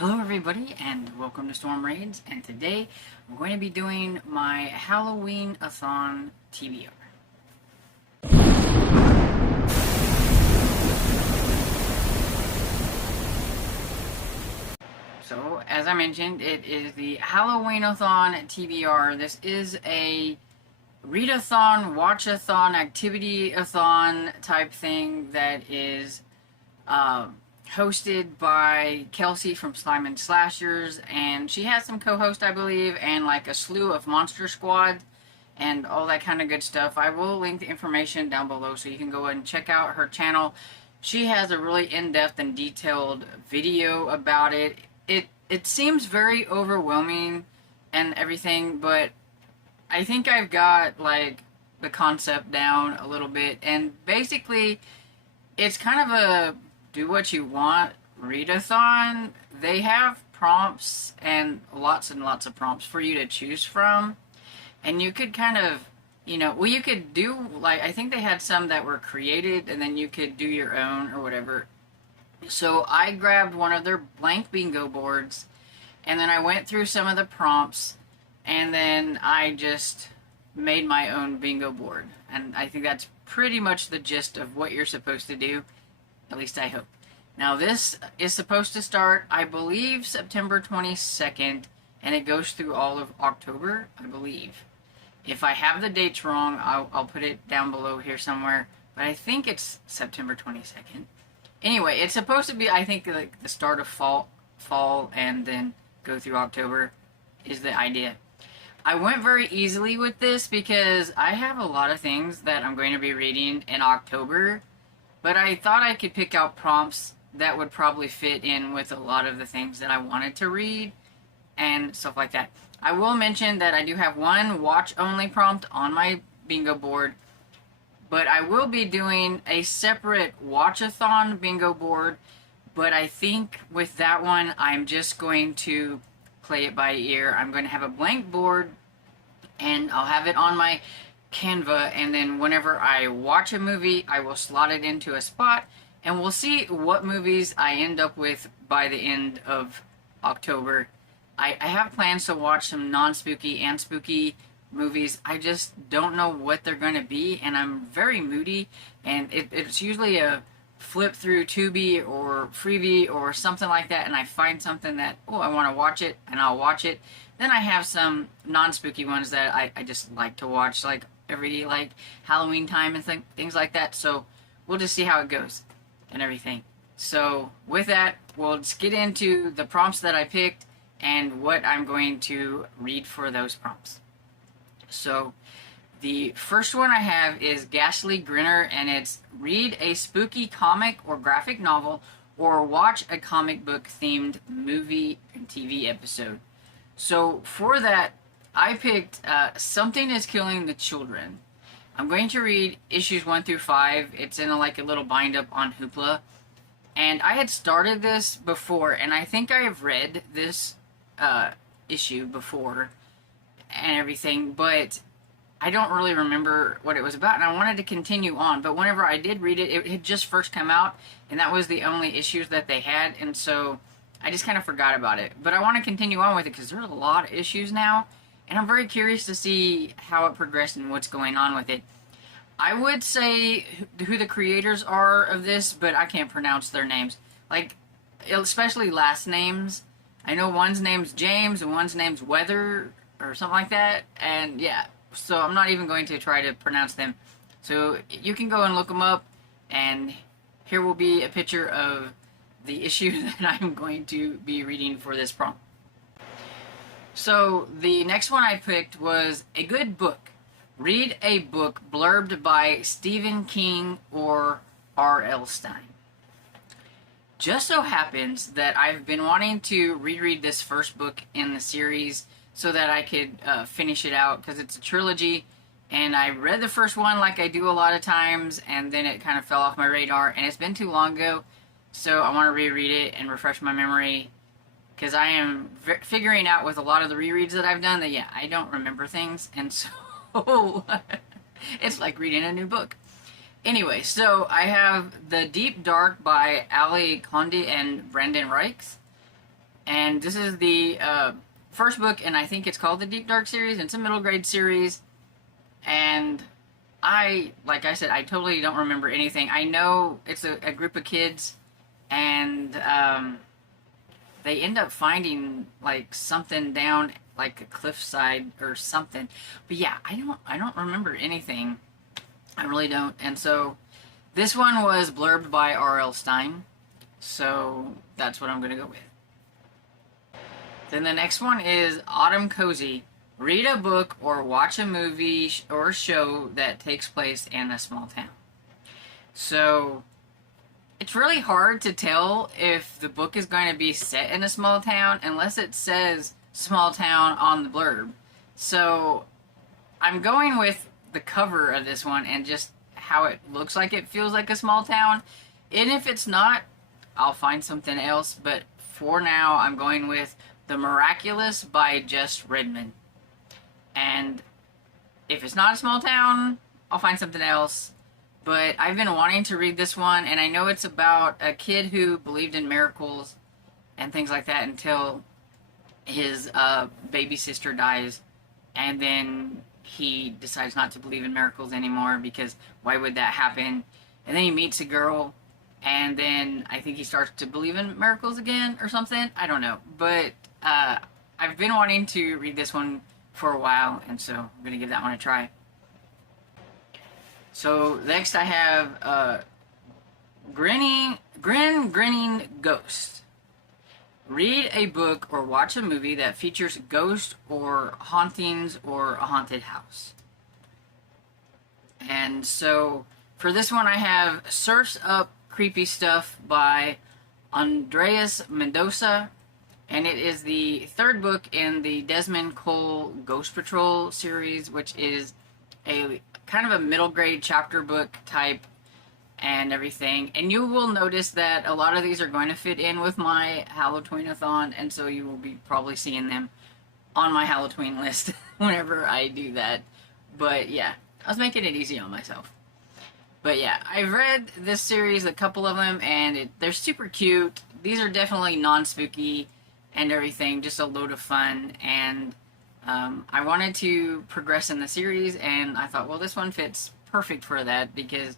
Hello everybody and welcome to Storm Raids, and today I'm going to be doing my Halloween-a-thon TBR. So, as I mentioned, it is the Halloween-a-thon TBR. This is a read-a-thon, watch-a-thon, activity-a-thon type thing that is hosted by Kelsey from Slime and Slashers, and she has some co-hosts, I believe, and like a slew of Monster Squad and all that kind of good stuff. I will link the information down below so you can go ahead and check out her channel. She has a really in-depth and detailed video about it. It seems very overwhelming and everything, but I think I've got like the concept down a little bit, and basically it's kind of a do what you want readathon. They have prompts and lots of prompts for you to choose from, and you could kind of, you could do, like, I think they had some that were created and then you could do your own or whatever. So I grabbed one of their blank bingo boards, and then I went through some of the prompts, and then I just made my own bingo board. And I think that's pretty much the gist of what you're supposed to do. At least I hope. Now this is supposed to start, I believe, September 22nd, and it goes through all of October, I believe. If I have the dates wrong, I'll put it down below here somewhere, but I think it's September 22nd. Anyway, it's supposed to be, I think, like the start of fall, and then go through October is the idea. I went very easily with this because I have a lot of things that I'm going to be reading in October, but I thought I could pick out prompts that would probably fit in with a lot of the things that I wanted to read and stuff like that. I will mention that I do have one watch-only prompt on my bingo board, but I will be doing a separate watch-a-thon bingo board, but I think with that one, I'm just going to play it by ear. I'm going to have a blank board, and I'll have it on my Canva, and then whenever I watch a movie, I will slot it into a spot, and we'll see what movies I end up with by the end of October. I have plans to watch some non-spooky and spooky movies. I just don't know what they're going to be, and I'm very moody, and it's usually a flip through Tubi or Freebie or something like that, and I find something that, oh, I want to watch it, and I'll watch it. Then I have some non-spooky ones that I just like to watch, like every like Halloween time and things like that. So we'll just see how it goes and everything. So with that, we'll just get into the prompts that I picked and what I'm going to read for those prompts. So the first one I have is Ghastly Grinner, and it's read a spooky comic or graphic novel or watch a comic book themed movie and TV episode. So for that, I picked Something is Killing the Children. I'm going to read issues 1 through 5. It's in like a little bind up on Hoopla. And I had started this before, and I think I have read this issue before and everything, but I don't really remember what it was about, and I wanted to continue on. But whenever I did read it, it had just first come out, and that was the only issues that they had, and so I just kind of forgot about it. But I want to continue on with it because there's a lot of issues now, and I'm very curious to see how it progressed and what's going on with it. I would say who the creators are of this, but I can't pronounce their names. Like, especially last names. I know one's name's James and one's name's Weather or something like that, and yeah. So I'm not even going to try to pronounce them. So you can go and look them up, and here will be a picture of the issue that I'm going to be reading for this prompt. So the next one I picked was A Good Book. Read a book blurbed by Stephen King or R.L. Stine. Just so happens that I've been wanting to reread this first book in the series so that I could finish it out, because it's a trilogy, and I read the first one like I do a lot of times, and then it kind of fell off my radar, and it's been too long ago, so I want to reread it and refresh my memory, because I am figuring out with a lot of the rereads that I've done that, yeah, I don't remember things, and so it's like reading a new book. Anyway, so I have The Deep Dark by Ali Condé and Brendan Reichs. And this is the first book, and I think it's called the Deep Dark series. And it's a middle grade series, and like I said, I totally don't remember anything. I know it's a group of kids, and they end up finding like something down like a cliffside or something. But yeah, I don't remember anything. I really don't. And so this one was blurbed by R.L. Stine, so that's what I'm gonna go with. Then the next one is Autumn Cozy. Read a book or watch a movie or show that takes place in a small town. So it's really hard to tell if the book is going to be set in a small town unless it says small town on the blurb. So I'm going with the cover of this one and just how it looks like it feels like a small town. And if it's not, I'll find something else. But for now, I'm going with The Miraculous by Jess Redmond. And if it's not a small town, I'll find something else. But I've been wanting to read this one, and I know it's about a kid who believed in miracles and things like that until his baby sister dies, and then he decides not to believe in miracles anymore because why would that happen? And then he meets a girl, and then I think he starts to believe in miracles again or something. I don't know. But I've been wanting to read this one for a while, and so I'm going to give that one a try. So next I have Grinning Ghost. Read a book or watch a movie that features ghosts or hauntings or a haunted house. And so for this one I have Surf's Up Creepy Stuff by Andreas Mendoza. And it is the third book in the Desmond Cole Ghost Patrol series, which is a kind of a middle grade chapter book type and everything. And you will notice that a lot of these are going to fit in with my Halloween-a-thon, and so you will be probably seeing them on my Halloween list whenever I do that. But yeah, I was making it easy on myself. But yeah, I've read this series, a couple of them, and they're super cute. These are definitely non-spooky and everything, just a load of fun. And I wanted to progress in the series, and I thought, well, this one fits perfect for that because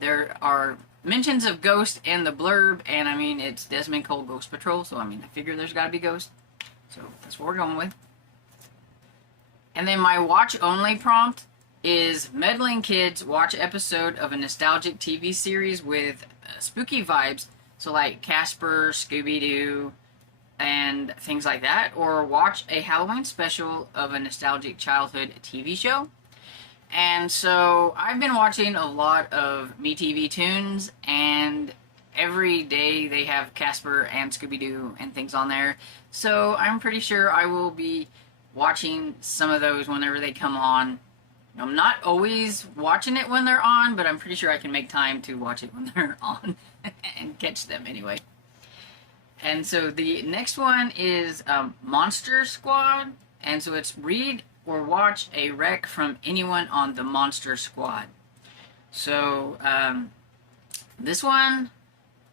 there are mentions of ghosts in the blurb, and I mean, it's Desmond Cole Ghost Patrol, so I mean, I figure there's got to be ghosts. So that's what we're going with. And then my watch only prompt is Meddling Kids watch episode of a nostalgic TV series with spooky vibes, so like Casper, Scooby-Doo, and things like that, or watch a Halloween special of a nostalgic childhood TV show. And so I've been watching a lot of MeTV Tunes, and every day they have Casper and Scooby-Doo and things on there. So I'm pretty sure I will be watching some of those whenever they come on. I'm not always watching it when they're on, but I'm pretty sure I can make time to watch it when they're on and catch them anyway. And so the next one is Monster Squad. And so it's read or watch a rec from anyone on the Monster Squad. So this one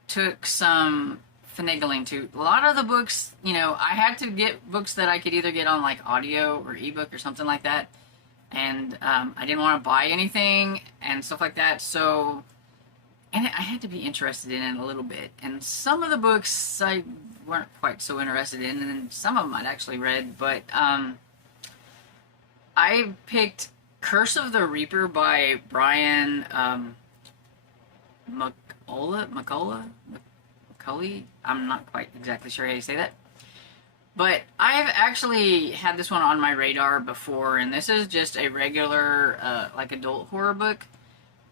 took some finagling to. A lot of the books, you know, I had to get books that I could either get on like audio or ebook or something like that. And I didn't want to buy anything and stuff like that. So, and I had to be interested in it a little bit. And some of the books I weren't quite so interested in, and some of them I'd actually read. But I picked Curse of the Reaper by Brian McCullough. I'm not quite exactly sure how you say that. But I've actually had this one on my radar before, and this is just a regular, like, adult horror book.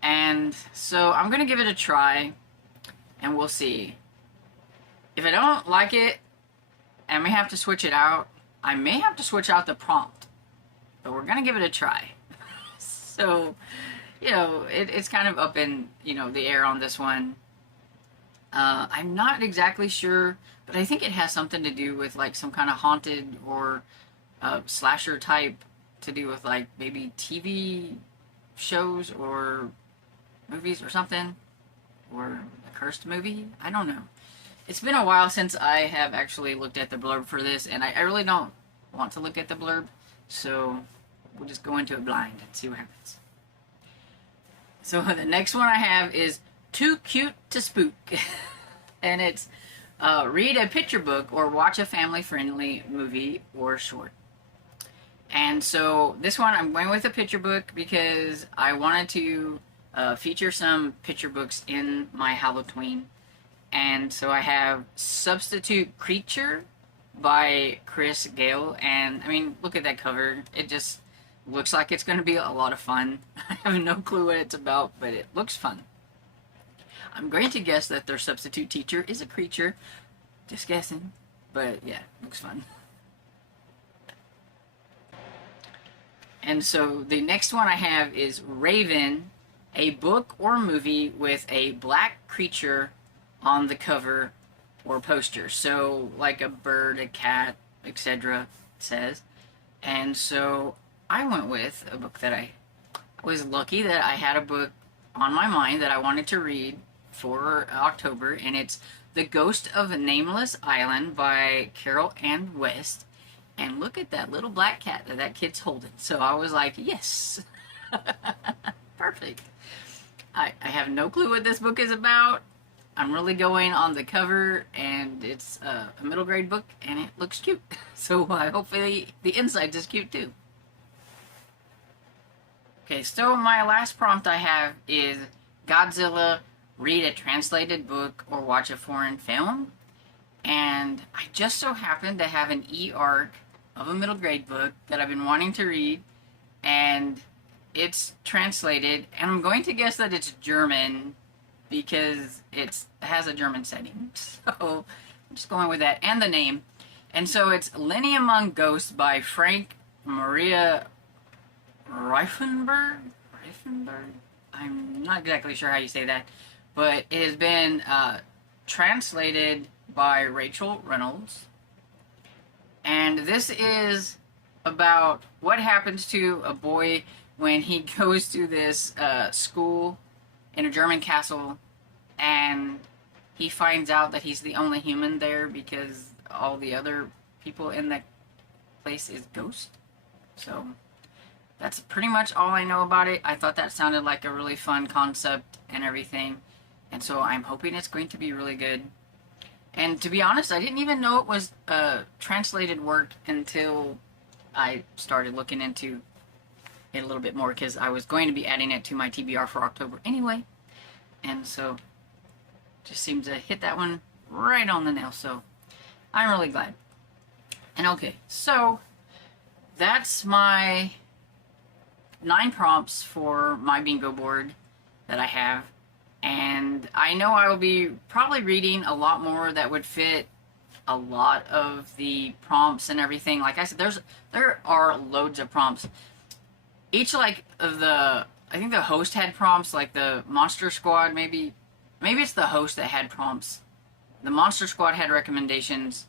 And so I'm going to give it a try, and we'll see. If I don't like it, I may have to switch it out. I may have to switch out the prompt, but we're going to give it a try. So, you know, it's kind of up in, you know, the air on this one. I'm not exactly sure, but I think it has something to do with, like, some kind of haunted or slasher type to do with, like, maybe TV shows or movies or something, or a cursed movie. I don't know. It's been a while since I have actually looked at the blurb for this, and I really don't want to look at the blurb, so we'll just go into it blind and see what happens. So the next one I have is Too Cute to Spook. And it's read a picture book or watch a family-friendly movie or short. And so this one I'm going with a picture book because I wanted to feature some picture books in my Halloween. And so I have Substitute Creature by Chris Gale. And I mean, look at that cover. It just looks like it's going to be a lot of fun. I have no clue what it's about, but it looks fun. I'm going to guess that their substitute teacher is a creature. Just guessing. But yeah, looks fun. And so the next one I have is Raven, a book or movie with a black creature on the cover or poster. So like a bird, a cat, etc. says. And so I went with a book that I was lucky that I had a book on my mind that I wanted to read for October, and it's The Ghost of a Nameless Island by Carol Ann West. And look at that little black cat that that kid's holding. So I was like, yes. Perfect. I have no clue what this book is about. I'm really going on the cover, and it's a middle grade book, and it looks cute. So hopefully the inside is cute too. Okay, so my last prompt I have is Godzilla, read a translated book or watch a foreign film. And I just so happen to have an e-arc of a middle grade book that I've been wanting to read, and it's translated, and I'm going to guess that it's German because it has a German setting. So I'm just going with that and the name. And so it's Lenny Among Ghosts by Frank Maria Reifenberg? I'm not exactly sure how you say that, but it has been translated by Rachel Reynolds. And this is about what happens to a boy when he goes to this school in a German castle, and he finds out that he's the only human there because all the other people in that place is ghosts. So that's pretty much all I know about it. I thought that sounded like a really fun concept and everything, and so I'm hoping it's going to be really good. And to be honest, I didn't even know it was translated work until I started looking into it a little bit more, because I was going to be adding it to my TBR for October anyway. And so just seemed to hit that one right on the nail, so I'm really glad. And okay, so that's my 9 prompts for my bingo board that I have. And I know I will be probably reading a lot more that would fit a lot of the prompts and everything. Like I said, there are loads of prompts. Each like of the, I think the host had prompts, like the Monster Squad, maybe it's the host that had prompts. The Monster Squad had recommendations.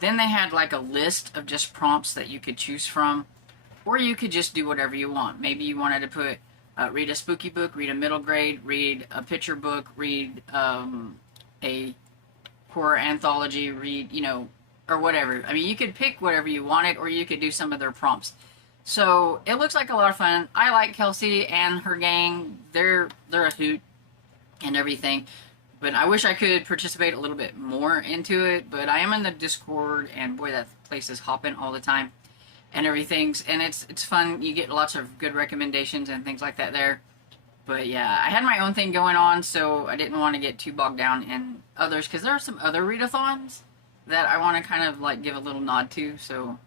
Then they had like a list of just prompts that you could choose from, or you could just do whatever you want. Maybe you wanted to put read a spooky book, read a middle grade, read a picture book, read a horror anthology, read, you know, or whatever. I mean, you could pick whatever you wanted, or you could do some of their prompts. So it looks like a lot of fun. I like Kelsey and her gang. They're a hoot and everything. But I wish I could participate a little bit more into it. But I am in the Discord, and boy, that place is hopping all the time and everything. And it's fun. You get lots of good recommendations and things like that there. But yeah, I had my own thing going on, so I didn't want to get too bogged down in others, because there are some other readathons that I want to kind of like give a little nod to, so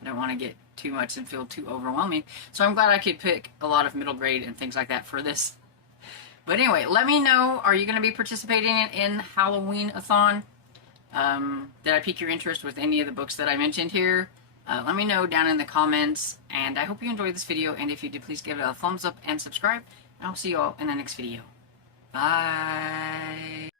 I don't want to get too much and feel too overwhelming. So I'm glad I could pick a lot of middle grade and things like that for this. But anyway, let me know, are you going to be participating in Halloween-a-thon? Did I pique your interest with any of the books that I mentioned here? Let me know down in the comments, and I hope you enjoyed this video, and if you did, please give it a thumbs up and subscribe, and I'll see you all in the next video. Bye!